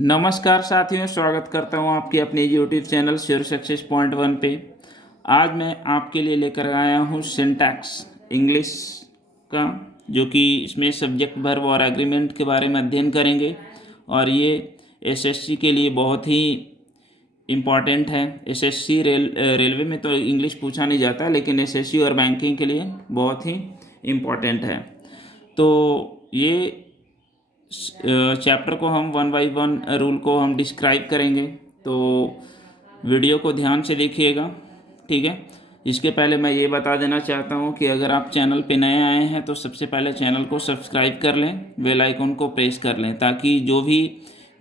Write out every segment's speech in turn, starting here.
नमस्कार साथियों, स्वागत करता हूं आपके अपने YouTube channel sure success point one पे। आज मैं आपके लिए लेकर आया हूं सिंटैक्स इंग्लिश का, जो कि इसमें सब्जेक्ट वर्ब और एग्रीमेंट के बारे में अध्ययन करेंगे। और ये एसएससी के लिए बहुत ही इम्पॉर्टेंट है। एसएससी रेलवे में तो इंग्लिश पूछा नहीं जाता, लेकिन एसएससी और बैंकिंग के लिए बहुत ही इम्पॉर्टेंट है। तो ये चैप्टर को हम वन बाई वन रूल को हम डिस्क्राइब करेंगे, तो वीडियो को ध्यान से देखिएगा, ठीक है। इसके पहले मैं ये बता देना चाहता हूँ कि अगर आप चैनल पे नए आए हैं तो सबसे पहले चैनल को सब्सक्राइब कर लें, बेल आइकन को प्रेस कर लें, ताकि जो भी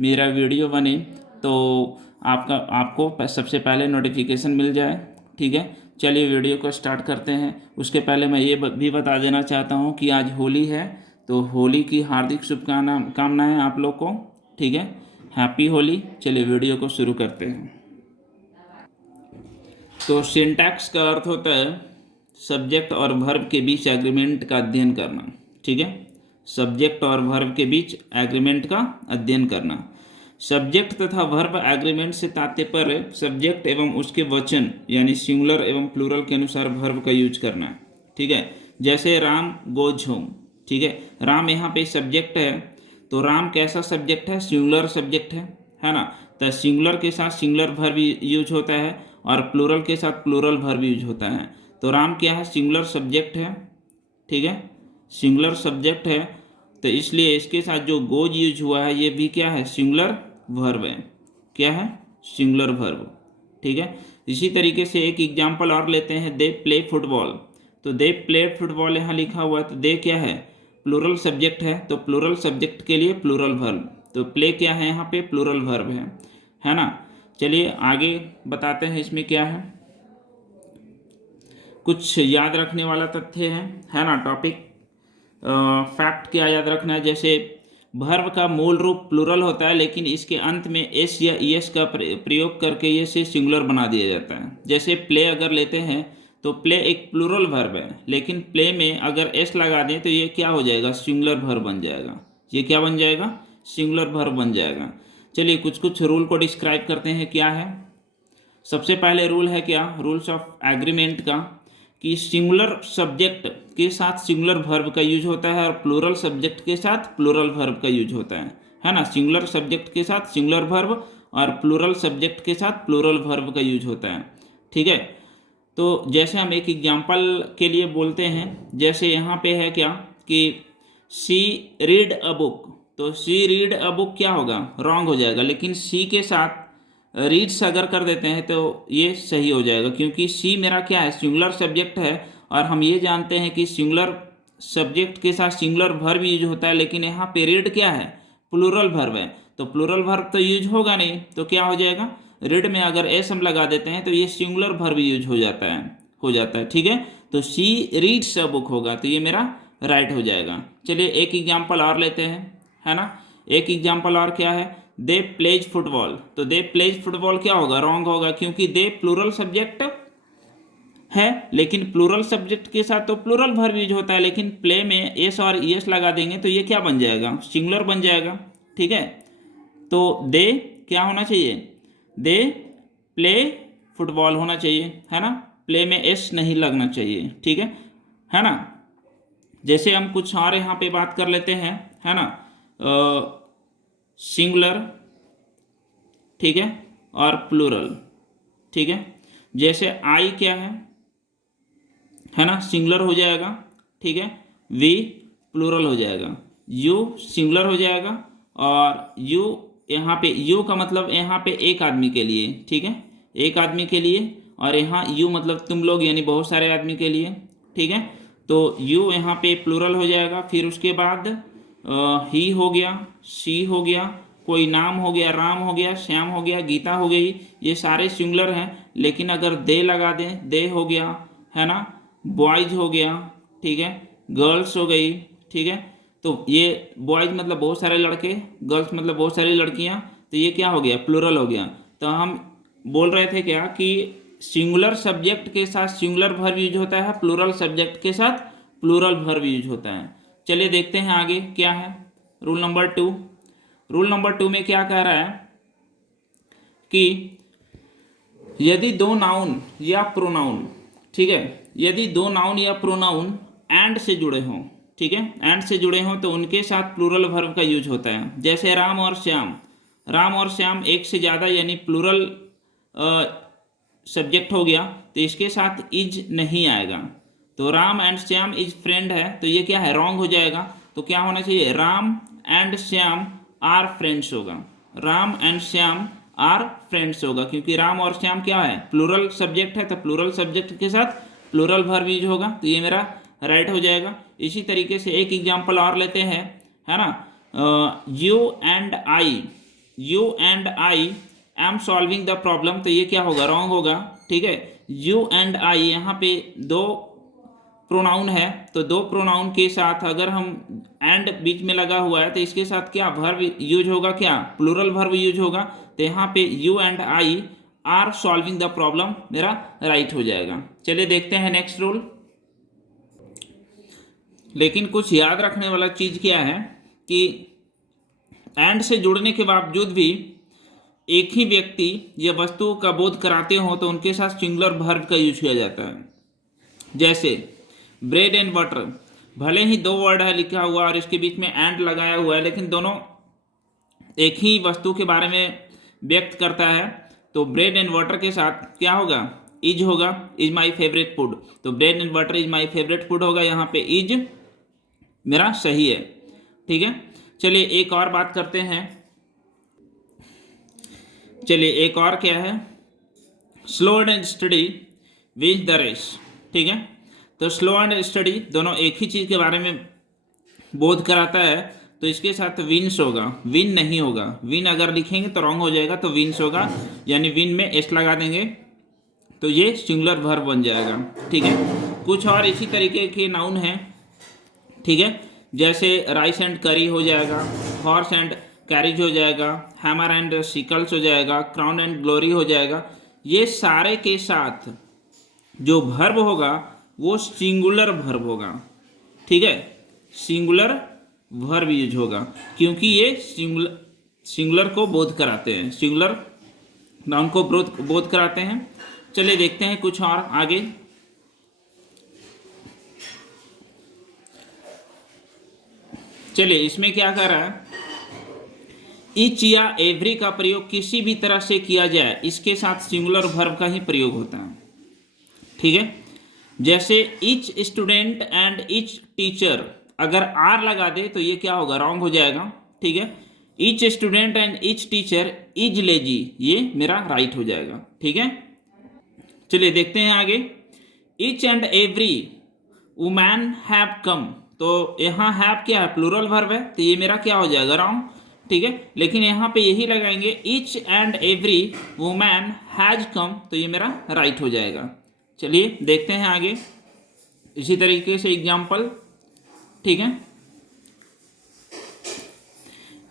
मेरा वीडियो बने तो आपको सबसे पहले नोटिफिकेशन मिल जाए, ठीक है। चलिए वीडियो को स्टार्ट करते हैं। उसके पहले मैं ये भी बता देना चाहता हूँ कि आज होली है, तो होली की हार्दिक शुभकामनाएं आप लोग को, ठीक है। हैप्पी होली। चलिए वीडियो को शुरू करते हैं। तो सिंटैक्स का अर्थ होता है सब्जेक्ट और वर्ब के बीच एग्रीमेंट का अध्ययन करना, ठीक है। सब्जेक्ट और वर्ब के बीच एग्रीमेंट का अध्ययन करना। सब्जेक्ट तथा वर्ब एग्रीमेंट से तात्पर्य सब्जेक्ट एवं उसके वचन यानी सिंगुलर एवं प्लूरल के अनुसार वर्ब का यूज करना, ठीक है। जैसे राम गोज होम, ठीक है। राम यहाँ पे सब्जेक्ट है, तो राम कैसा सब्जेक्ट है? सिंगुलर सब्जेक्ट है ना। तो सिंगुलर के साथ सिंगुलर वर्ब यूज होता है और प्लूरल के साथ प्लूरल वर्ब यूज होता है। तो राम क्या है? सिंगुलर सब्जेक्ट है, ठीक है, सिंगुलर सब्जेक्ट है। तो इसलिए इसके साथ जो गोज यूज हुआ है ये भी क्या है? सिंगुलर वर्ब है। क्या है? सिंगुलर वर्ब, ठीक है। इसी तरीके से एक एग्जाम्पल और लेते हैं, दे प्ले फुटबॉल। तो दे प्ले फुटबॉल यहाँ लिखा हुआ है, तो दे क्या है? प्लूरल सब्जेक्ट है, तो प्लूरल सब्जेक्ट के लिए प्लूरल वर्ब। तो प्ले क्या है? यहाँ पे प्लूरल वर्ब है ना। चलिए आगे बताते हैं इसमें क्या है। कुछ याद रखने वाला तथ्य है ना। टॉपिक फैक्ट क्या याद रखना है? जैसे वर्ब का मूल रूप प्लूरल होता है, लेकिन इसके अंत में एस या ईएस का प्रयोग करके ये से सिंगुलर बना दिया जाता है। जैसे प्ले अगर लेते हैं तो प्ले एक प्लूरल वर्ब है, लेकिन प्ले में अगर एस लगा दें तो ये क्या हो जाएगा? सिंगुलर वर्ब बन जाएगा। ये क्या बन जाएगा? सिंगुलर वर्ब बन जाएगा। चलिए कुछ रूल को डिस्क्राइब करते हैं। क्या है? सबसे पहले रूल है क्या? रूल्स ऑफ एग्रीमेंट का, कि सिंगुलर सब्जेक्ट के साथ सिंगुलर वर्ब का यूज होता है और प्लूरल सब्जेक्ट के साथ प्लूरल वर्ब का यूज होता है ना। सिंगुलर सब्जेक्ट के साथ सिंगुलर वर्ब और प्लूरल सब्जेक्ट के साथ प्लूरल वर्ब का यूज होता है, ठीक है। तो जैसे हम एक एग्जांपल के लिए बोलते हैं, जैसे यहाँ पे है क्या कि सी रीड अ बुक। तो सी रीड अ बुक क्या होगा? रॉन्ग हो जाएगा, लेकिन सी के साथ रीड्स अगर कर देते हैं तो ये सही हो जाएगा, क्योंकि सी मेरा क्या है? सिंगुलर सब्जेक्ट है। और हम ये जानते हैं कि सिंगुलर सब्जेक्ट के साथ सिंगुलर वर्ब यूज होता है, लेकिन यहाँ पे रीड क्या है? प्लूरल वर्ब है। तो प्लूरल वर्ब तो यूज होगा नहीं, तो क्या हो जाएगा? रीड में अगर एस हम लगा देते हैं तो ये सिंगुलर वर्ब यूज हो जाता है, ठीक है। तो सी रीड्स अ बुक होगा, तो ये मेरा राइट हो जाएगा। चलिए एक एग्जाम्पल और लेते हैं, है ना। एक एग्जाम्पल और क्या है? दे प्लेज फुटबॉल। तो दे प्लेज फुटबॉल क्या होगा? रॉन्ग होगा, क्योंकि दे प्लूरल सब्जेक्ट है, लेकिन प्लूरल सब्जेक्ट के साथ तो प्लूरल वर्ब यूज होता है, लेकिन प्ले में एस और ईएस लगा देंगे तो ये क्या बन जाएगा? सिंगुलर बन जाएगा, ठीक है। तो दे क्या होना चाहिए? दे प्ले फुटबॉल होना चाहिए, है ना। प्ले में एस नहीं लगना चाहिए, ठीक है ना। जैसे हम कुछ और यहाँ पे बात कर लेते हैं, है ना। सिंगुलर, ठीक है, और प्लूरल, ठीक है। जैसे आई क्या है ना, सिंगुलर हो जाएगा, ठीक है। वी प्लूरल हो जाएगा। यू सिंगुलर हो जाएगा, और यू यहाँ पे यू का मतलब यहाँ पे एक आदमी के लिए, ठीक है, एक आदमी के लिए। और यहाँ यू मतलब तुम लोग, यानी बहुत सारे आदमी के लिए, ठीक है। तो यू यहाँ पे प्लूरल हो जाएगा। फिर उसके बाद ही हो गया, शी हो गया, कोई नाम हो गया, राम हो गया, श्याम हो गया, गीता हो गई। ये सारे सिंगुलर हैं, लेकिन अगर दे लगा दें, दे हो गया, है ना। बॉयज हो गया, ठीक है, गर्ल्स हो गई, ठीक है। तो ये बॉयज मतलब बहुत सारे लड़के, गर्ल्स मतलब बहुत सारी लड़कियां, तो ये क्या हो गया? प्लूरल हो गया। तो हम बोल रहे थे क्या कि सिंगुलर सब्जेक्ट के साथ सिंगुलर वर्ब यूज होता है, प्लूरल सब्जेक्ट के साथ प्लूरल वर्ब यूज होता है। चलिए देखते हैं आगे क्या है। रूल नंबर 2, रूल नंबर 2 में क्या कह रहा है कि यदि दो नाउन या प्रोनाउन, ठीक है, यदि दो नाउन या प्रोनाउन एंड से जुड़े हों, ठीक है, एंड से जुड़े हों तो उनके साथ प्लूरल वर्ब का यूज होता है। जैसे राम और श्याम, राम और श्याम एक से ज़्यादा यानी प्लूरल सब्जेक्ट हो गया, तो इसके साथ इज नहीं आएगा। तो Ram and Shyam is friend है, तो ये क्या है, रॉन्ग हो जाएगा। तो क्या होना चाहिए, Ram and Shyam are friends होगा, Ram and Shyam are friends होगा, क्योंकि राम और श्याम क्या है, प्लूरल सब्जेक्ट है, तो प्लूरल सब्जेक्ट के साथ प्लूरल वर्ब यूज होगा, तो ये मेरा राइट हो जाएगा। इसी तरीके से एक एग्जांपल और लेते हैं, है ना, you and I am solving the problem, तो ये क्या होगा, रॉन्ग होगा, ठीक है। यू एंड आई यहाँ पे दो प्रोनाउन है, तो दो प्रोनाउन के साथ अगर हम एंड बीच में लगा हुआ है तो इसके साथ क्या वर्ब यूज होगा, क्या प्लूरल वर्ब यूज होगा। तो यहाँ पे you and I R solving the problem मेरा राइट हो जाएगा। चलिए देखते हैं नेक्स्ट रूल। लेकिन कुछ याद रखने वाला चीज क्या है कि एंड से जुड़ने के बावजूद भी एक ही व्यक्ति या वस्तु का बोध कराते हो तो उनके साथ सिंगुलर वर्ब का यूज किया जाता है। जैसे ब्रेड एंड बटर, भले ही दो वर्ड है लिखा हुआ और इसके बीच में एंड लगाया हुआ है, लेकिन दोनों एक ही वस्तु के बारे में व्यक्त करता है, तो ब्रेड एंड वाटर के साथ क्या होगा, इज होगा, इज माई फेवरेट फूड। तो bread and water is my favourite food होगा, यहाँ पे इज मेरा सही है, ठीक है। चलिए एक और बात करते हैं, चलिए एक और क्या है, slow and steady wins the race, ठीक है। तो स्लो एंड स्टडी दोनों एक ही चीज़ के बारे में बोध कराता है, तो इसके साथ विंस होगा, विन नहीं होगा, विन अगर लिखेंगे तो रॉन्ग हो जाएगा, तो विंस होगा, यानी विन में एस लगा देंगे तो ये सिंगुलर वर्ब बन जाएगा, ठीक है। कुछ और इसी तरीके के नाउन हैं, ठीक है, जैसे राइस एंड करी हो जाएगा, हॉर्स एंड कैरिज हो जाएगा, हैमर एंड सिकल्स हो जाएगा, क्राउन एंड ग्लोरी हो जाएगा। ये सारे के साथ जो वर्ब होगा वो सिंगुलर वर्ब होगा, ठीक है, सिंगुलर वर्ब यूज होगा, क्योंकि ये सिंगुलर को बोध कराते हैं, सिंगुलर नाउन को बोध कराते हैं। चलिए देखते हैं कुछ और आगे। चलिए इसमें क्या कर रहा है, ईच या एवरी का प्रयोग किसी भी तरह से किया जाए इसके साथ सिंगुलर वर्ब का ही प्रयोग होता है, ठीक है। जैसे each student and each teacher, अगर आर लगा दे तो ये क्या होगा, रॉन्ग हो जाएगा, ठीक है। Each student and each teacher is lazy, ये मेरा राइट हो जाएगा, ठीक है। चलिए देखते हैं आगे। Each and every woman have come, तो यहाँ हैव क्या है, प्लूरल वर्ब है, तो ये मेरा क्या हो जाएगा, रॉन्ग, ठीक है। लेकिन यहाँ पे यही लगाएंगे, each and every woman has come, तो ये मेरा राइट हो जाएगा। चलिए देखते हैं आगे इसी तरीके से एग्जाम्पल, ठीक है।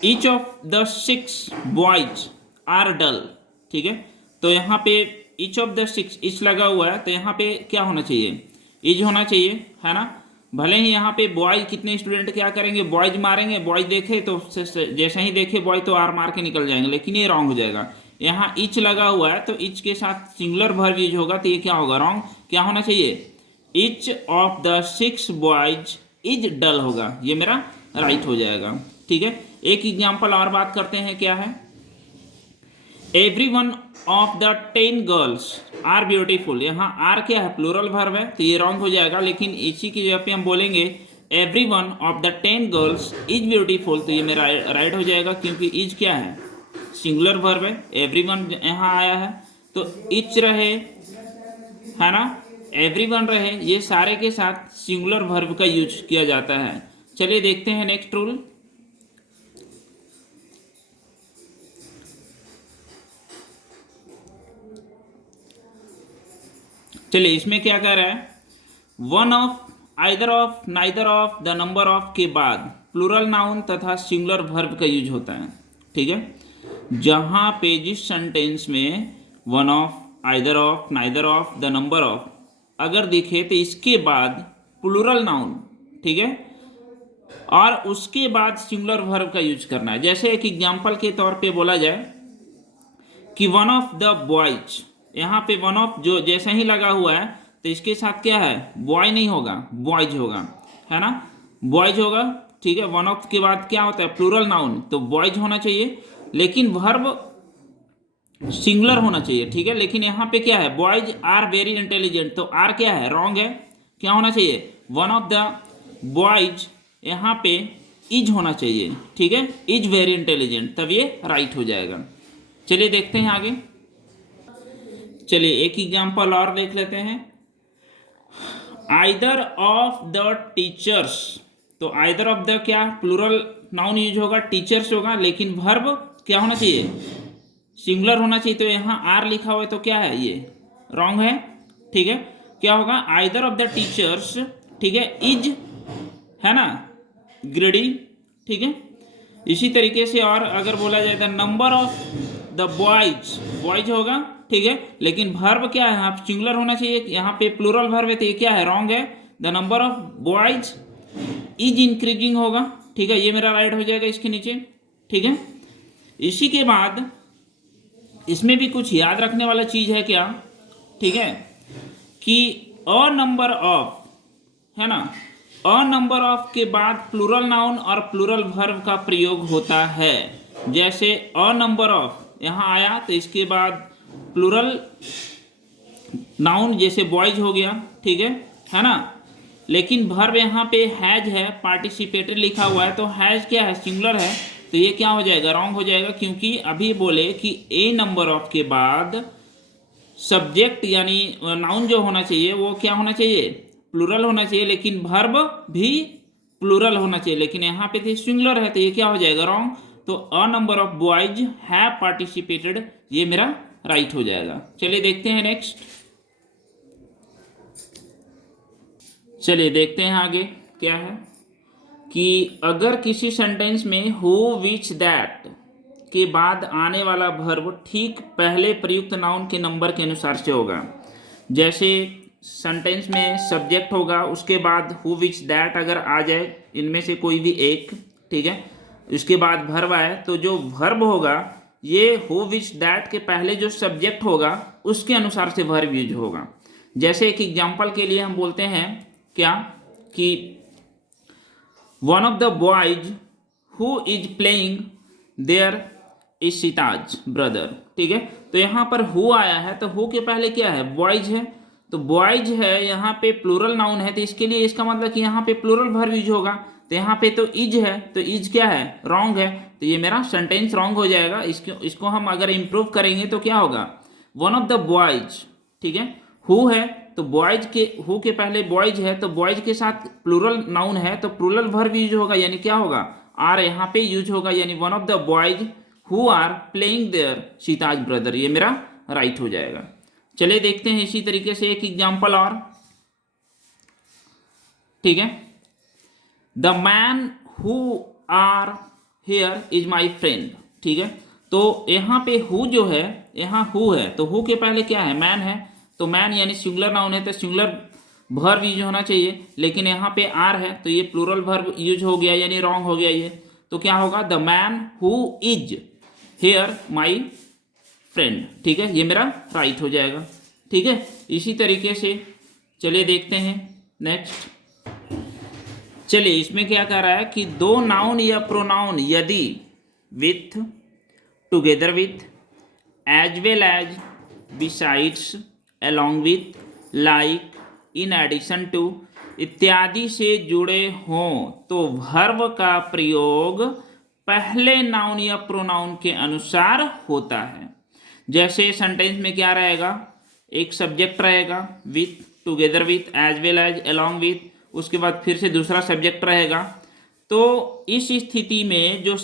Each of the 6 boys are dull, ठीक है। तो यहाँ पे ईच ऑफ द 6 इच लगा हुआ है, तो यहाँ पे क्या होना चाहिए, इज होना चाहिए, है ना। भले ही यहाँ पे बॉय कितने स्टूडेंट क्या करेंगे, बॉयज मारेंगे, बॉयज देखे तो जैसे ही देखे बॉय तो आर मार के निकल जाएंगे, लेकिन ये रॉन्ग हो जाएगा। यहाँ इच लगा हुआ है तो इच के साथ सिंगुलर वर्ब यूज होगा, तो ये क्या होगा, रॉन्ग। क्या होना चाहिए, each of the 6 boys is dull होगा, ये मेरा राइट हो जाएगा, ठीक है। एक एग्जाम्पल और बात करते हैं, क्या है, every one of the 10 girls are beautiful, यहाँ आर क्या है, प्लूरल वर्ब है, तो ये रॉन्ग हो जाएगा। लेकिन इसी की जगह पे हम बोलेंगे every one of the 10 girls is beautiful, तो ये मेरा राइट हो जाएगा, क्योंकि इज क्या है, सिंगुलर वर्ब है, एवरी वन यहाँ आया है तो इच रहे, है ना, एवरी वन रहे, ये सारे के साथ सिंगुलर वर्ब का यूज किया जाता है। चलिए देखते हैं नेक्स्ट रूल। चलिए इसमें क्या कह रहा है, one of, either of, neither of, the number of के बाद प्लूरल नाउन तथा सिंगुलर वर्ब का यूज होता है, ठीक है। जहां पे जिस सेंटेंस में one of, either of, neither of, the number of अगर दिखे तो इसके बाद प्लूरल नाउन, ठीक है, और उसके बाद सिंगुलर वर्ब का यूज करना है। जैसे एक एग्जांपल के तौर पे बोला जाए कि वन ऑफ द बॉयज, यहाँ पे वन ऑफ जो जैसे ही लगा हुआ है तो इसके साथ क्या है, बॉय नहीं होगा, बॉयज होगा, है ना, बॉयज होगा। ठीक है, वन ऑफ के बाद क्या होता है, प्लूरल नाउन, तो बॉयज होना चाहिए, लेकिन वर्ब सिंगुलर होना चाहिए। ठीक है, लेकिन यहाँ पे क्या है, बॉयज आर वेरी इंटेलिजेंट, तो आर क्या है, रॉन्ग है, क्या होना चाहिए, वन ऑफ द बॉयज, यहाँ पे इज होना चाहिए। ठीक है, इज वेरी इंटेलिजेंट, तब ये राइट हो जाएगा। चलिए देखते हैं आगे। चलिए एक एग्जांपल और देख लेते हैं। आइदर ऑफ द टीचर्स, तो आइदर ऑफ द क्या, प्लूरल नाउन यूज होगा, टीचर्स होगा, लेकिन वर्ब क्या होना चाहिए, सिंगुलर होना चाहिए। तो यहाँ आर लिखा हुआ है तो क्या है, ये रॉन्ग है। ठीक है, क्या होगा, आइदर ऑफ द टीचर्स, ठीक है, इज, है ना, ग्रेडी। ठीक है, इसी तरीके से और अगर बोला जाए the number of the boys, boys होगा। ठीक है, लेकिन वर्ब क्या है, यहाँ सिंगुलर होना चाहिए, यहाँ पे प्लूरल वर्ब है, तो ये क्या है, रॉन्ग है। The number of boys is increasing होगा। ठीक है, ये मेरा राइट हो जाएगा इसके नीचे। ठीक है, इसी के बाद इसमें भी कुछ याद रखने वाला चीज है क्या, ठीक है, कि अ नंबर ऑफ, है ना, अ नंबर ऑफ के बाद प्लूरल नाउन और प्लूरल वर्ब का प्रयोग होता है। जैसे अ नंबर ऑफ यहाँ आया तो इसके बाद प्लूरल नाउन जैसे बॉयज हो गया। ठीक है ना, लेकिन वर्ब यहाँ पे हैज है, पार्टिसिपेटर लिखा हुआ है, तो हैज क्या है, सिंगुलर है, तो ये क्या हो जाएगा, रॉन्ग हो जाएगा, क्योंकि अभी बोले कि ए नंबर ऑफ के बाद सब्जेक्ट यानी नाउन जो होना चाहिए वो क्या होना चाहिए, प्लूरल होना चाहिए, लेकिन वर्ब भी प्लूरल होना चाहिए, लेकिन यहाँ पे सिंगुलर है, तो ये क्या हो जाएगा, रॉन्ग। तो a number of boys have participated, ये मेरा राइट हो जाएगा। चलिए देखते हैं नेक्स्ट। चलिए देखते हैं आगे क्या है, कि अगर किसी सेंटेंस में हु विच दैट के बाद आने वाला वर्ब ठीक पहले प्रयुक्त नाउन के नंबर के अनुसार से होगा। जैसे सेंटेंस में सब्जेक्ट होगा, उसके बाद हु विच दैट अगर आ जाए इनमें से कोई भी एक, ठीक है, उसके बाद वर्ब आए, तो जो वर्ब होगा ये हु विच दैट के पहले जो सब्जेक्ट होगा उसके अनुसार से वर्ब यूज होगा। जैसे एक एग्जांपल के लिए हम बोलते हैं क्या, कि one of the boys who is playing there is Sita's brother. ठीक है, तो यहाँ पर हु आया है, तो हु के पहले क्या है, बॉयज है, तो बॉयज है, यहाँ पे प्लूरल नाउन है, तो इसके लिए इसका मतलब कि यहाँ पे प्लूरल वर्ब यूज होगा, तो यहाँ पे तो इज है, तो इज क्या है, रॉन्ग है, तो ये मेरा सेंटेंस रॉन्ग हो जाएगा। इसको हम अगर इम्प्रूव करेंगे तो क्या होगा, वन ऑफ द बॉयज, ठीक है, हु है, तो बॉयज के हु के पहले बॉयज है, तो बॉयज के साथ प्लूरल नाउन है, तो प्लूरल वर्ब यूज होगा, यानी क्या होगा, आर यहाँ पे यूज होगा, यानी one of the boys who are playing there Sita's brother, ये मेरा राइट हो जाएगा। चलिए देखते हैं इसी तरीके से एक एग्जांपल और। ठीक है, the man who are here is my friend. ठीक है, तो यहाँ पे हु जो है, यहाँ हु है, तो हु के पहले क्या है, मैन है, तो मैन यानी सिंगुलर नाउन है, तो सिंगुलर वर्ब यूज होना चाहिए, लेकिन यहाँ पे आर है, तो ये प्लूरल वर्ब यूज हो गया, यानी रॉन्ग हो गया ये। तो क्या होगा, the man who is here my friend. ठीक है, ये मेरा राइट हो जाएगा। ठीक है, इसी तरीके से चलिए देखते हैं नेक्स्ट। चलिए इसमें क्या कह रहा है कि दो नाउन या प्रोनाउन यदि with, together with, as well as, besides, along with, like, in addition to इत्यादि से जुड़े हों तो वर्ब का प्रयोग पहले नाउन या प्रोनाउन के अनुसार होता है। जैसे सेंटेंस में क्या रहेगा, एक सब्जेक्ट रहेगा with, together with, as well as, along with, उसके बाद फिर से दूसरा सब्जेक्ट रहेगा। तो इस स्थिति में जो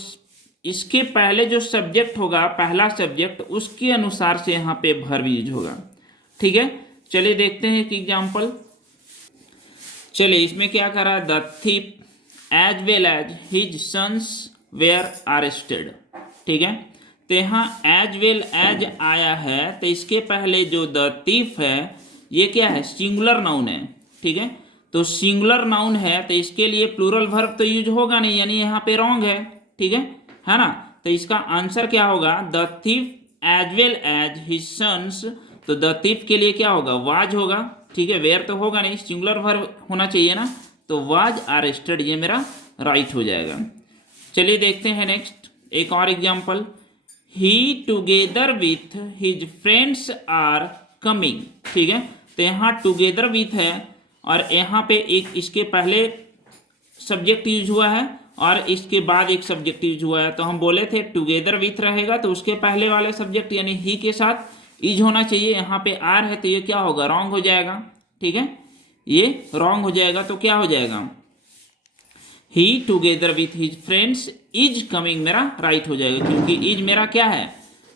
इसके पहले जो सब्जेक्ट होगा, पहला सब्जेक्ट, उसके अनुसार से यहाँ पे वर्ब यूज होगा। ठीक है, चलिए देखते हैं एक एग्जांपल। चलिए इसमें क्या कर रहा है, the thief as well as his sons were arrested. ठीक है, तो यहाँ एज वेल एज आया है, तो इसके पहले जो द थीफ है ये क्या है, सिंगुलर नाउन है। ठीक है, तो सिंगुलर नाउन है तो इसके लिए प्लूरल वर्ब तो यूज होगा नहीं, यानी यहाँ पे रॉन्ग है, ठीक है ना। तो इसका आंसर क्या होगा, the thief as well as his sons. तो द थीफ के लिए क्या होगा, वाज होगा, ठीक है, वेयर तो होगा नहीं, सिंगुलर वर्ब होना चाहिए ना, तो वाज अरेस्टेड, ये मेरा राइट हो जाएगा। चलिए देखते हैं नेक्स्ट एक और example. He together with his friends are coming, ठीक है। तो यहाँ टुगेदर विथ है और यहाँ पे एक इसके पहले सब्जेक्ट यूज हुआ है और इसके बाद एक सब्जेक्ट यूज हुआ है। तो हम बोले थे टुगेदर विथ रहेगा तो उसके पहले वाले सब्जेक्ट यानी ही के साथ इज होना चाहिए। यहाँ पे आर है तो ये क्या होगा, रॉन्ग हो जाएगा, ठीक है, ये रॉन्ग हो जाएगा। तो क्या हो जाएगा, he together with his friends is coming मेरा राइट हो जाएगा, क्योंकि इज मेरा क्या है,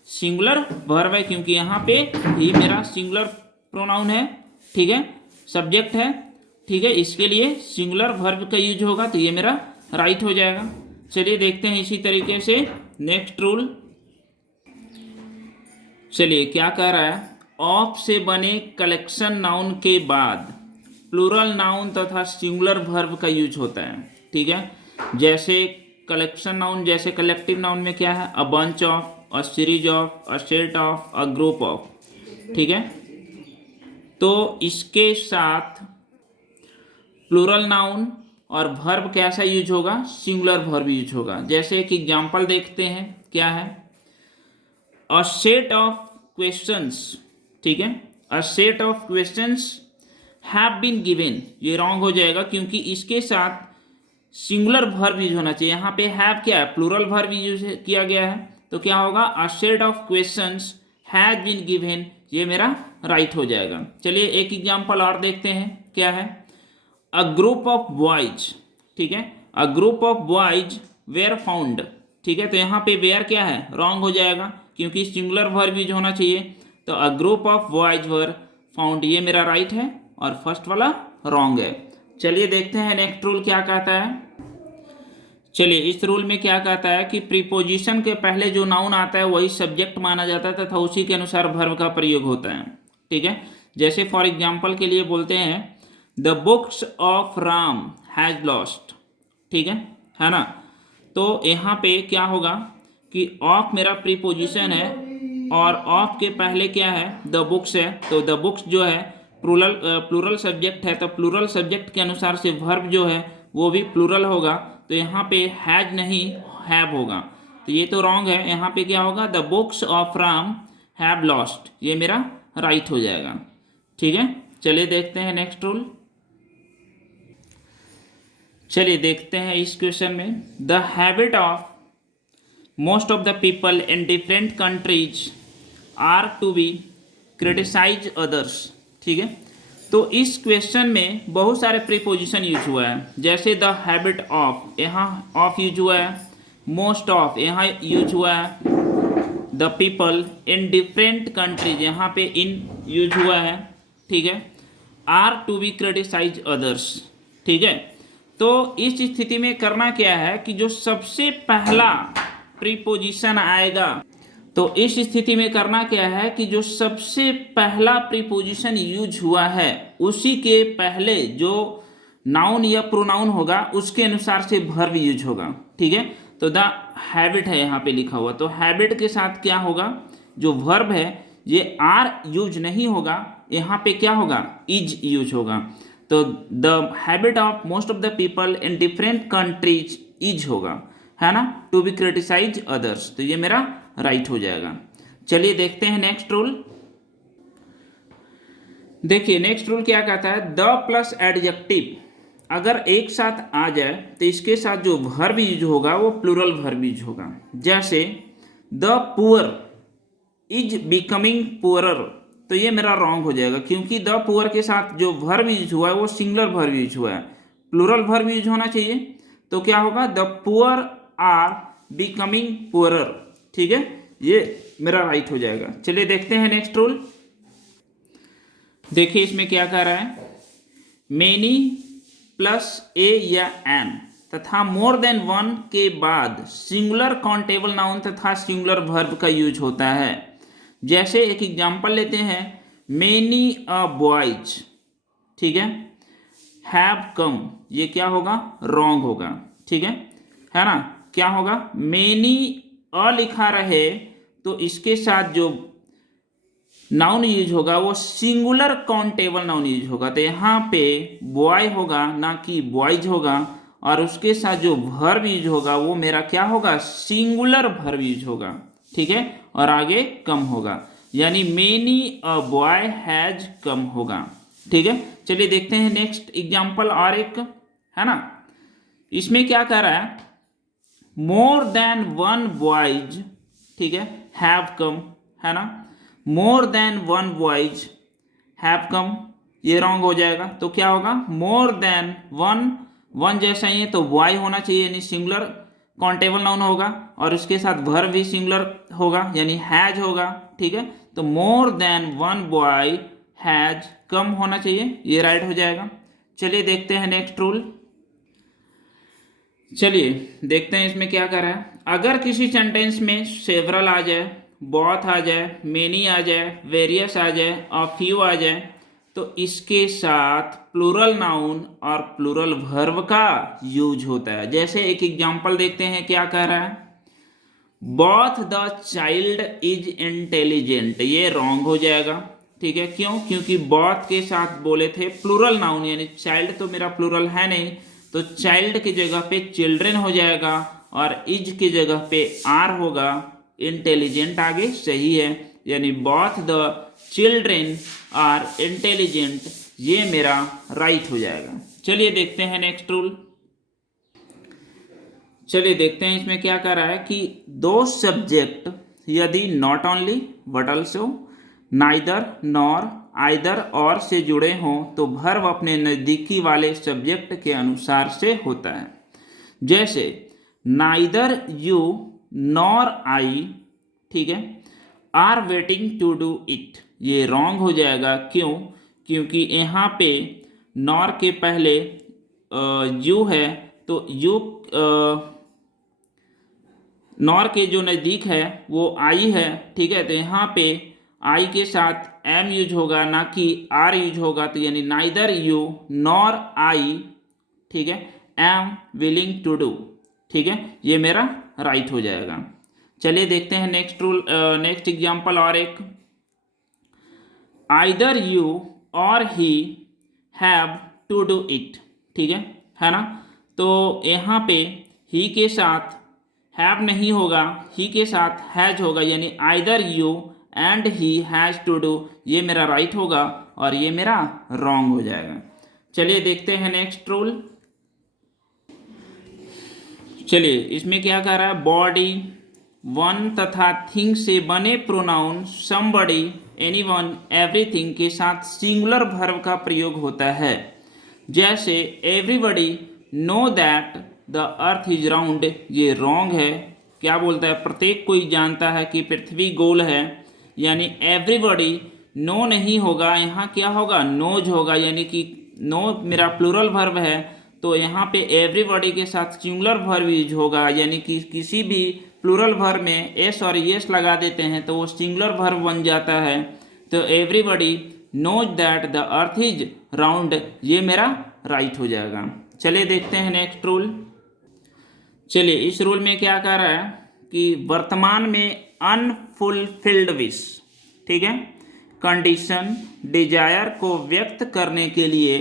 सिंगुलर वर्ब है, क्योंकि यहाँ पे ही मेरा सिंगुलर प्रोनाउन है, ठीक है, सब्जेक्ट है, ठीक है, इसके लिए सिंगुलर वर्ब का यूज होगा, तो ये मेरा राइट हो जाएगा। चलिए देखते हैं इसी तरीके से नेक्स्ट रूल। चलिए क्या कह रहा है, ऑफ से बने कलेक्शन नाउन के बाद प्लूरल नाउन तथा सिंगुलर वर्ब का यूज होता है, ठीक है। जैसे कलेक्शन नाउन, जैसे कलेक्टिव नाउन में क्या है, a bunch of, a series of, a set of, a group of, ठीक है। तो इसके साथ प्लूरल नाउन और वर्ब कैसा यूज होगा, सिंगुलर वर्ब यूज होगा। जैसे एक एग्जांपल देखते हैं, क्या है, अ सेट ऑफ क्वेश्चंस, ठीक है, a set of questions have been given, ये रॉन्ग हो जाएगा क्योंकि इसके साथ सिंगुलर वर्ब यूज होना चाहिए। यहाँ पे हैव क्या है, प्लूरल वर्ब यूज किया गया है, तो क्या होगा, a set of questions has been given, ये मेरा राइट हो जाएगा। चलिए एक एग्जांपल और देखते हैं, क्या है, अ ग्रुप ऑफ बॉयज, ठीक है, a group of boys were found, ठीक है। तो यहाँ पे वेयर क्या है, रॉन्ग हो जाएगा क्योंकि सिंगुलर वर्ब यूज होना चाहिए। तो a group of boys were found, ये मेरा राइट है और फर्स्ट वाला रॉन्ग है। चलिए देखते हैं नेक्स्ट रूल क्या कहता है। चलिए इस रूल में क्या कहता है कि प्रीपोजिशन के पहले जो नाउन आता है वही सब्जेक्ट माना जाता है तथा उसी के अनुसार वर्ब का प्रयोग होता है, ठीक है। जैसे फॉर एग्जांपल के लिए बोलते हैं the books of Ram has lost, ठीक है ना। तो यहाँ पे क्या होगा कि ऑफ मेरा प्रीपोजिशन है और ऑफ के पहले क्या है, द बुक्स है, तो द बुक्स जो है प्लूरल सब्जेक्ट है, तो प्लूरल सब्जेक्ट के अनुसार से वर्ब जो है वो भी प्लूरल होगा। तो यहाँ पे हैज नहीं हैव होगा, तो ये तो रॉन्ग है। यहाँ पे क्या होगा, the books of Ram have lost, ये मेरा राइट हो जाएगा, ठीक है। चलिए देखते हैं नेक्स्ट रूल। चलिए देखते हैं इस क्वेश्चन में, the habit of most of the people in different countries are to be criticize others, ठीक है। तो इस क्वेश्चन में बहुत सारे प्रीपोजिशन यूज हुआ है, जैसे द हैबिट ऑफ, यहाँ ऑफ यूज हुआ है, मोस्ट ऑफ यहाँ यूज हुआ है, the people in different countries यहाँ पे इन यूज हुआ है, ठीक है, are to be criticize others, ठीक है। तो इस स्थिति में करना क्या है कि जो सबसे पहला प्रीपोजिशन आएगा, तो इस स्थिति में करना क्या है कि जो सबसे पहला प्रीपोजिशन यूज हुआ है उसी के पहले जो नाउन या प्रोनाउन होगा उसके अनुसार से वर्ब यूज होगा, ठीक है। तो द हैबिट है यहाँ पे लिखा हुआ, तो हैबिट के साथ क्या होगा, जो वर्ब है ये आर यूज नहीं होगा, यहाँ पे क्या होगा, इज यूज होगा। तो the habit of most of the people in different countries is होगा, है ना, टू बी क्रिटिसाइज अदर्स, तो ये मेरा राइट हो जाएगा। चलिए देखते हैं नेक्स्ट रूल। देखिए नेक्स्ट रूल क्या कहता है, द प्लस एडजेक्टिव अगर एक साथ आ जाए तो इसके साथ जो वर्ब यूज होगा वो प्लूरल वर्ब यूज होगा। जैसे the poor is becoming poorer, तो ये मेरा रॉन्ग हो जाएगा क्योंकि द पुअर के साथ जो वर्ब यूज हुआ है वो सिंगुलर वर्ब यूज हुआ है, प्लूरल वर्ब यूज होना चाहिए। तो क्या होगा, the poor are becoming poorer, ठीक है, ये मेरा राइट हो जाएगा। चलिए देखते हैं नेक्स्ट रूल। देखिए इसमें क्या कह रहा है, मेनी प्लस ए या एन तथा मोर देन वन के बाद सिंगुलर काउंटेबल नाउन तथा सिंगुलर वर्ब का यूज होता है। जैसे एक एग्जांपल लेते हैं, मेनी अ बॉयज, ठीक है, हैव कम, ये क्या होगा, रॉन्ग होगा, ठीक है ना। क्या होगा, मेनी अ लिखा रहे तो इसके साथ जो नाउन यूज होगा वो सिंगुलर काउंटेबल नाउन यूज होगा, तो यहाँ पे बॉय होगा ना कि बॉयज होगा, और उसके साथ जो वर्ब यूज होगा वो मेरा क्या होगा, सिंगुलर वर्ब यूज होगा, ठीक है, और आगे कम होगा, यानी many a boy has come होगा, ठीक है। चलिए देखते हैं नेक्स्ट एग्जांपल और एक, है ना। इसमें क्या कर रहा है, मोर देन वन बॉयज, ठीक है, हैव कम, है ना, more than one boys have come, ये रॉन्ग हो जाएगा, तो क्या होगा, मोर देन वन, वन जैसा ही है तो बॉय होना चाहिए, यानी सिंगुलर काउंटेबल नाउन होगा, और उसके साथ वर्ब भी सिंगुलर होगा यानी हैज होगा, ठीक है, तो more than one boy has come होना चाहिए, ये राइट हो जाएगा। चलिए देखते हैं नेक्स्ट रूल। चलिए देखते हैं इसमें क्या कर रहा है, अगर किसी सेंटेंस में सेवरल आ जाए, बहुत आ जाए, मेनी आ जाए, वेरियस आ जाए और फ्यू आ जाए, तो इसके साथ प्लूरल नाउन और प्लूरल वर्ब का यूज होता है। जैसे एक एग्जांपल देखते हैं क्या कह रहा है, both the child is intelligent, ये रॉन्ग हो जाएगा, ठीक है, क्यों, क्योंकि बोथ के साथ बोले थे प्लूरल नाउन, यानी चाइल्ड तो मेरा प्लूरल है नहीं, तो चाइल्ड की जगह पे चिल्ड्रन हो जाएगा और इज की जगह पे आर होगा, इंटेलिजेंट आगे सही है, यानी both the children are intelligent, ये मेरा राइट हो जाएगा। चलिए देखते हैं नेक्स्ट रूल। चलिए देखते हैं इसमें क्या कर रहा है कि दो सब्जेक्ट यदि not only but also, neither, nor, either और से जुड़े हों तो वर्ब अपने नज़दीकी वाले सब्जेक्ट के अनुसार से होता है। जैसे नाइदर यू नॉर आई, ठीक है, are waiting to do it, ये रॉन्ग हो जाएगा, क्यों, क्योंकि यहाँ पे नॉर के पहले यू है, तो यू नॉर के जो नज़दीक है वो आई है, ठीक है, तो यहाँ पे आई के साथ एम यूज होगा ना कि आर यूज होगा, तो यानी नाइदर यू नॉर आई, ठीक है, एम विलिंग टू डू, ठीक है, ये मेरा राइट हो जाएगा। चलिए देखते हैं नेक्स्ट रूल, नेक्स्ट एग्जांपल और एक, आइदर यू और he have to do it, ठीक है ना, तो यहाँ पे ही के साथ हैव नहीं होगा, ही के साथ हैज होगा, यानी either you and he has to do, ये मेरा राइट होगा और ये मेरा रॉन्ग हो जाएगा। चलिए देखते हैं नेक्स्ट रूल। चलिए इसमें क्या कह रहा है, बॉडी, वन तथा थिंग से बने प्रोनाउन समबडी, एनीवन, एवरीथिंग के साथ सिंगुलर वर्ब का प्रयोग होता है। जैसे everybody know that the earth is round, ये रॉन्ग है, क्या बोलता है, प्रत्येक कोई जानता है कि पृथ्वी गोल है, यानी एवरीबडी नो नहीं होगा, यहाँ क्या होगा, नोज होगा, यानी कि नो मेरा प्लूरल वर्ब है, तो यहाँ पे एवरीबॉडी के साथ सिंगुलर वर्ब यूज होगा, यानी कि किसी भी प्लूरल वर्ब में एस और यस लगा देते हैं तो वो सिंगुलर वर्ब बन जाता है, तो everybody knows that the earth is round, ये मेरा राइट हो जाएगा। चलिए देखते हैं नेक्स्ट रूल। चलिए इस रूल में क्या कह रहा है कि वर्तमान में अनफुलफिल्ड विश, ठीक है, कंडीशन, डिजायर को व्यक्त करने के लिए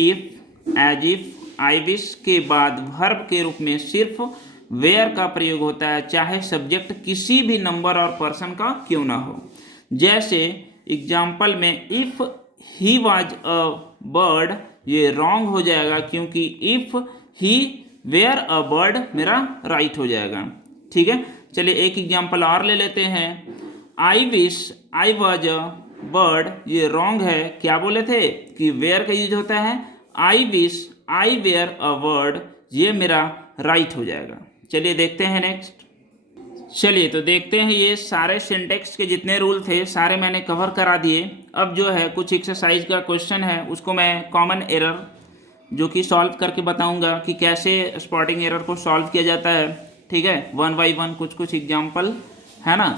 if, as if, I wish के बाद वर्ब के रूप में सिर्फ वेयर का प्रयोग होता है, चाहे सब्जेक्ट किसी भी नंबर और पर्सन का क्यों ना हो। जैसे एग्जाम्पल में if he was a bird, ये रॉन्ग हो जाएगा, क्योंकि if he were a bird मेरा राइट हो जाएगा, ठीक है। चलिए एक एग्जाम्पल और ले लेते हैं, आई wish I was a bird, ये रॉन्ग है, क्या बोले थे कि वेयर का यूज होता है, I wish I were a word, ये मेरा राइट हो जाएगा। चलिए देखते हैं नेक्स्ट। चलिए तो देखते हैं, ये सारे सिंटेक्स के जितने रूल थे सारे मैंने कवर करा दिए। अब जो है कुछ एक्सरसाइज का क्वेश्चन है, उसको मैं कॉमन एरर जो कि सॉल्व करके बताऊंगा कि कैसे स्पॉटिंग एरर को सॉल्व किया जाता है, ठीक है, वन बाई वन कुछ कुछ एग्जाम्पल, है ना।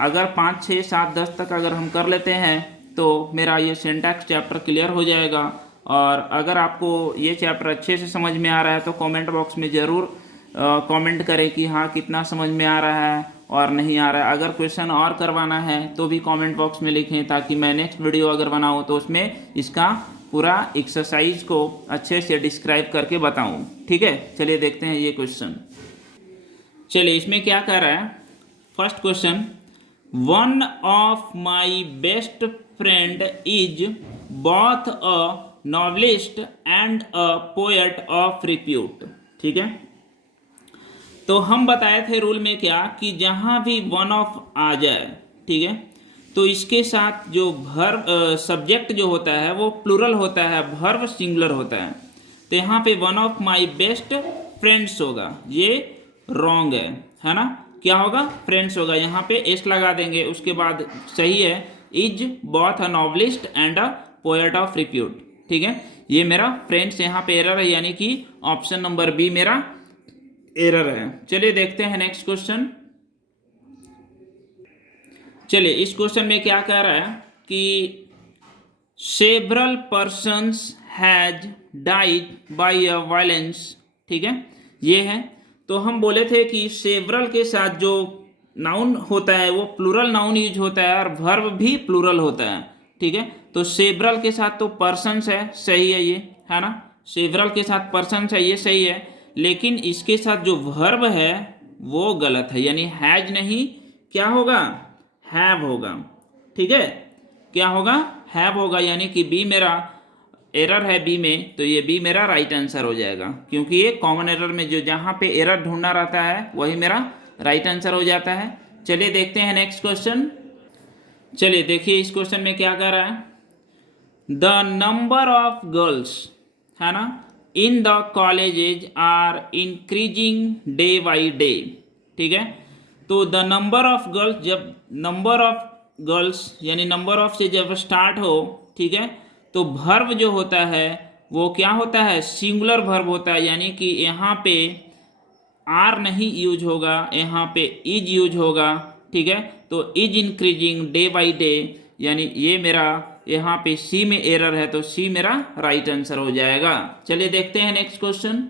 अगर 5, 6, 7, 10 तक अगर हम कर लेते हैं तो मेरा ये सिंटैक्स चैप्टर क्लियर हो जाएगा और अगर आपको ये चैप्टर अच्छे से समझ में आ रहा है तो कमेंट बॉक्स में ज़रूर कमेंट करें कि हाँ कितना समझ में आ रहा है और नहीं आ रहा है। अगर क्वेश्चन और करवाना है तो भी कमेंट बॉक्स में लिखें, ताकि मैं नेक्स्ट वीडियो अगर बनाऊँ तो उसमें इसका पूरा एक्सरसाइज को अच्छे से डिस्क्राइब करके बताऊँ। ठीक है, चलिए देखते हैं ये क्वेश्चन। चलिए इसमें क्या कह रहा है, first question, one of my best friend is both a novelist and a poet of repute. ठीक है, तो हम बताए थे रूल में क्या कि जहाँ भी वन ऑफ आ जाए, ठीक है, तो इसके साथ जो वर्ब सब्जेक्ट जो होता है वो प्लूरल होता है, वर्ब सिंगुलर होता है। तो यहाँ पे one of my best friends होगा, ये रॉन्ग है ना। क्या होगा, फ्रेंड्स होगा, यहाँ पे एस लगा देंगे, उसके बाद सही है is both a novelist and a poet of repute. ठीक है, ये मेरा फ्रेंड्स यहाँ पे एरर है, यानी कि ऑप्शन नंबर बी मेरा एरर है। चलिए देखते हैं नेक्स्ट क्वेश्चन। चलिए इस क्वेश्चन में क्या कह रहा है कि several persons has died by a violence. ठीक है, ये है। तो हम बोले थे कि सेवरल के साथ जो नाउन होता है वो प्लूरल नाउन यूज होता है और वर्ब भी प्लूरल होता है। ठीक है, तो सेवरल के साथ तो पर्सन्स है, सही है ये, है ना। सेवरल के साथ पर्सन्स है, ये सही है, लेकिन इसके साथ जो वर्ब है वो गलत है, यानी हैज नहीं, क्या होगा, हैव होगा। ठीक है, क्या होगा, हैव होगा, यानी कि बी मेरा एरर है बी में, तो ये बी मेरा राइट आंसर हो जाएगा, क्योंकि ये कॉमन एरर में जो जहाँ पे एरर ढूंढना रहता है वही मेरा राइट आंसर हो जाता है। चलिए देखते हैं नेक्स्ट क्वेश्चन। चलिए देखिए इस क्वेश्चन में क्या कह रहा है, द नंबर ऑफ गर्ल्स, है ना, in the colleges are increasing day by day. ठीक है, तो द नंबर ऑफ गर्ल्स, जब नंबर ऑफ गर्ल्स यानी नंबर ऑफ से जब स्टार्ट हो, ठीक है, तो वर्ब जो होता है वो क्या होता है, सिंगुलर वर्ब होता है, यानी कि यहाँ पे आर नहीं यूज होगा, यहाँ पे इज यूज होगा। ठीक है, तो is increasing day by day, यानी ये मेरा यहाँ पे सी में एरर है, तो सी मेरा राइट आंसर हो जाएगा। चलिए देखते हैं नेक्स्ट क्वेश्चन।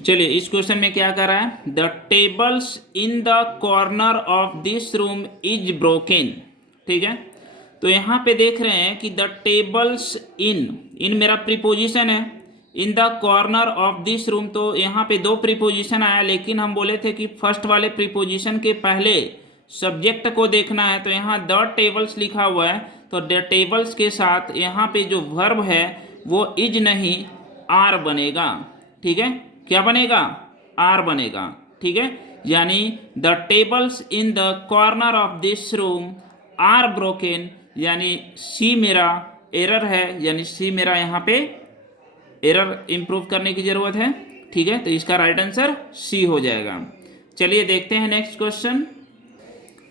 चलिए इस क्वेश्चन में क्या कर रहा है, the tables in the corner of this room is broken. ठीक है, तो यहाँ पे देख रहे हैं कि द टेबल्स इन मेरा प्रीपोजिशन है, इन the corner of this room, तो यहाँ पे दो प्रीपोजिशन आया, लेकिन हम बोले थे कि फर्स्ट वाले प्रीपोजिशन के पहले सब्जेक्ट को देखना है, तो यहाँ द टेबल्स लिखा हुआ है, तो द टेबल्स के साथ यहाँ पे जो वर्ब है वो इज नहीं आर बनेगा। ठीक है, क्या बनेगा, आर बनेगा। ठीक है, यानी the tables in the corner of this room are broken, यानी सी मेरा एरर है, यानी सी मेरा यहाँ पे एरर इंप्रूव करने की जरूरत है। ठीक है, तो इसका राइट आंसर सी हो जाएगा। चलिए देखते हैं नेक्स्ट क्वेश्चन।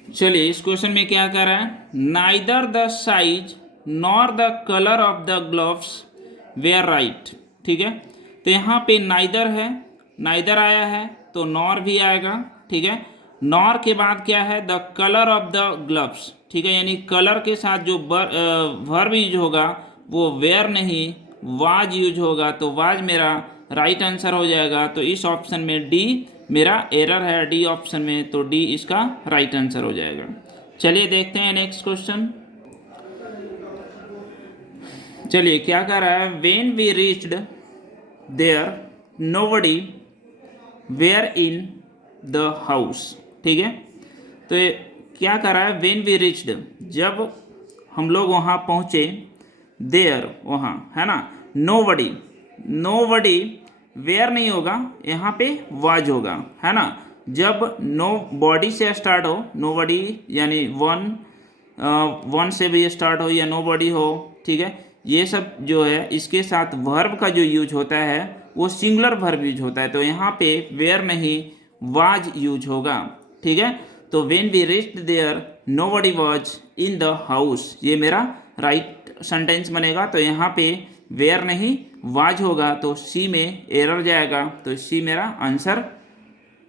चलिए इस क्वेश्चन में क्या कह रहा है, neither the size nor the colour of the gloves were right. ठीक है, तो यहाँ पे नाइदर है, नाइदर आया है तो नॉर भी आएगा। ठीक है, नॉर के बाद क्या है, the colour of the gloves. ठीक है, यानी कलर के साथ जो वर्ब यूज होगा वो वेयर नहीं वाज यूज होगा, तो वाज मेरा राइट आंसर हो जाएगा। तो इस ऑप्शन में डी मेरा एरर है, डी ऑप्शन में, तो डी इसका राइट आंसर हो जाएगा। चलिए देखते हैं नेक्स्ट क्वेश्चन। चलिए क्या कह रहा है, when we reached there nobody were in the house. ठीक है, तो ये क्या कर रहा है, वेन वी रीच्ड, जब हम लोग वहाँ पहुँचे, देयर वहाँ, है ना, नोबडी, नोबडी वेयर नहीं होगा, यहाँ पे वाज होगा, है ना। जब नो बॉडी से स्टार्ट हो, नोबडी यानी वन से भी स्टार्ट हो या नोबडी हो, ठीक है, ये सब जो है इसके साथ वर्ब का जो यूज होता है वो सिंगुलर वर्ब यूज होता है, तो यहाँ पे वेयर नहीं वाज यूज होगा। ठीक है, तो when we reached there nobody was in the house, ये मेरा राइट सेंटेंस बनेगा। तो यहाँ पे वेयर नहीं वाज होगा, तो सी में एरर जाएगा, तो सी मेरा आंसर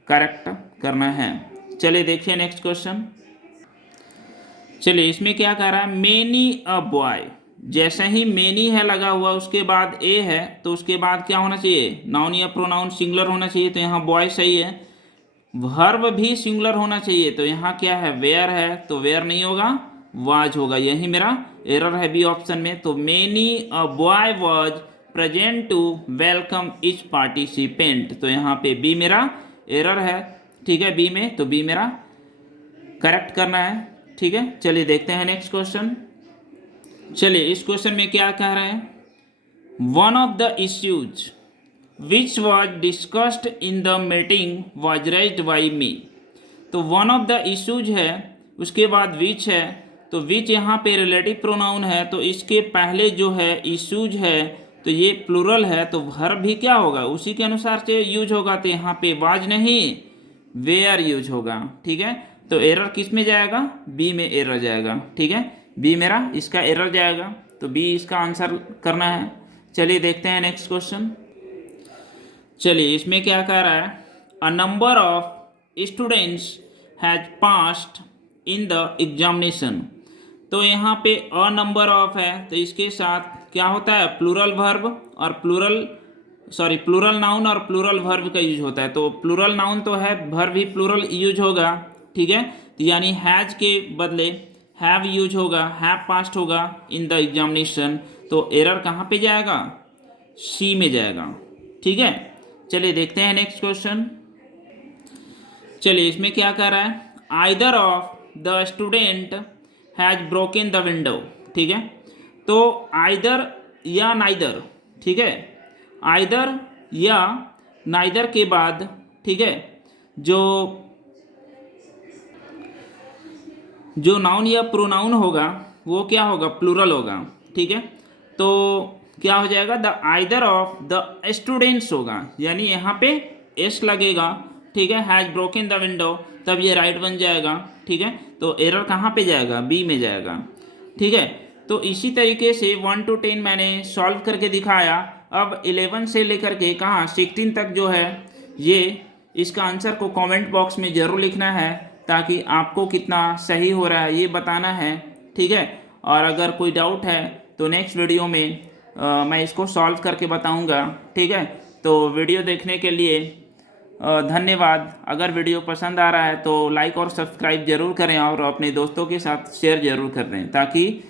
करेक्ट करना है। चलिए देखिए नेक्स्ट क्वेश्चन। चलिए इसमें क्या कह रहा है, मेनी अ बॉय, जैसे ही मेनी है लगा हुआ उसके बाद ए है तो उसके बाद क्या होना चाहिए, नाउन या प्रोनाउन सिंगुलर होना चाहिए, तो यहाँ बॉय सही है। वर्ब भी सिंगुलर होना चाहिए, तो यहाँ क्या है, वेयर है, तो वेयर नहीं होगा, वाज होगा। यही मेरा एरर है बी ऑप्शन में। तो many a boy was present to welcome each participant, तो यहाँ पे बी मेरा एरर है, ठीक है, बी में, तो बी मेरा करेक्ट करना है, ठीक है। चलिए देखते हैं नेक्स्ट क्वेश्चन। चलिए इस क्वेश्चन में क्या कह रहे हैं, one of the issues which was discussed in the meeting was raised by me. तो वन ऑफ द इश्यूज है, उसके बाद विच है, तो विच यहाँ पे रिलेटिव प्रोनाउन है, तो इसके पहले जो है इश्यूज है, तो ये प्लूरल है, तो वर्ब भी क्या होगा, उसी के अनुसार से यूज होगा, तो यहाँ पे वाज नहीं वेयर यूज होगा, ठीक है। तो एरर किस में जाएगा, बी में एरर जाएगा, ठीक है, बी मेरा इसका एरर जाएगा, तो बी इसका आंसर करना है। चलिए देखते हैं नेक्स्ट क्वेश्चन। चलिए इसमें क्या कह रहा है, a number of students has passed in the examination. तो यहाँ पे अ नंबर ऑफ है, तो इसके साथ क्या होता है, प्लूरल वर्ब और प्लूरल नाउन और प्लूरल वर्ब का यूज होता है। तो प्लूरल नाउन तो है, वर्ब भी प्लूरल यूज होगा, ठीक है। तो यानी हैज के बदले हैव यूज होगा, हैव पास्ट होगा इन द एग्जामिनेशन, तो एरर कहाँ पे जाएगा, सी में जाएगा, ठीक है। चलिए देखते हैं नेक्स्ट क्वेश्चन। चलिए इसमें क्या कह रहा है, either of the student has broken the window, ठीक है। तो आइदर या नाइदर, ठीक है, आइदर या नाइदर के बाद, ठीक है, जो नाउन या प्रोनाउन होगा वो क्या होगा, प्लूरल होगा, ठीक है। तो क्या हो जाएगा, the either of the students होगा, यानी यहाँ पे एस लगेगा, ठीक है, हैज ब्रोकन द विंडो, तब ये राइट बन जाएगा, ठीक है। तो एरर कहाँ पे जाएगा, बी में जाएगा, ठीक है। तो इसी तरीके से 1 to 10 मैंने सॉल्व करके दिखाया। अब 11 से लेकर के कहाँ 16 तक जो है, ये इसका आंसर को कमेंट बॉक्स में ज़रूर लिखना है, ताकि आपको कितना सही हो रहा है ये बताना है, ठीक है। और अगर कोई डाउट है तो नेक्स्ट वीडियो में मैं इसको सॉल्व करके बताऊंगा, ठीक है। तो वीडियो देखने के लिए धन्यवाद। अगर वीडियो पसंद आ रहा है तो लाइक और सब्सक्राइब जरूर करें और अपने दोस्तों के साथ शेयर जरूर कर दें, ताकि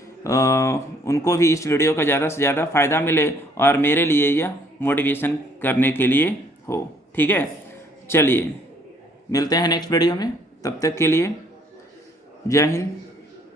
उनको भी इस वीडियो का ज़्यादा से ज़्यादा फ़ायदा मिले और मेरे लिए यह मोटिवेशन करने के लिए हो, ठीक है। चलिए मिलते हैं नेक्स्ट वीडियो में, तब तक के लिए जय हिंद।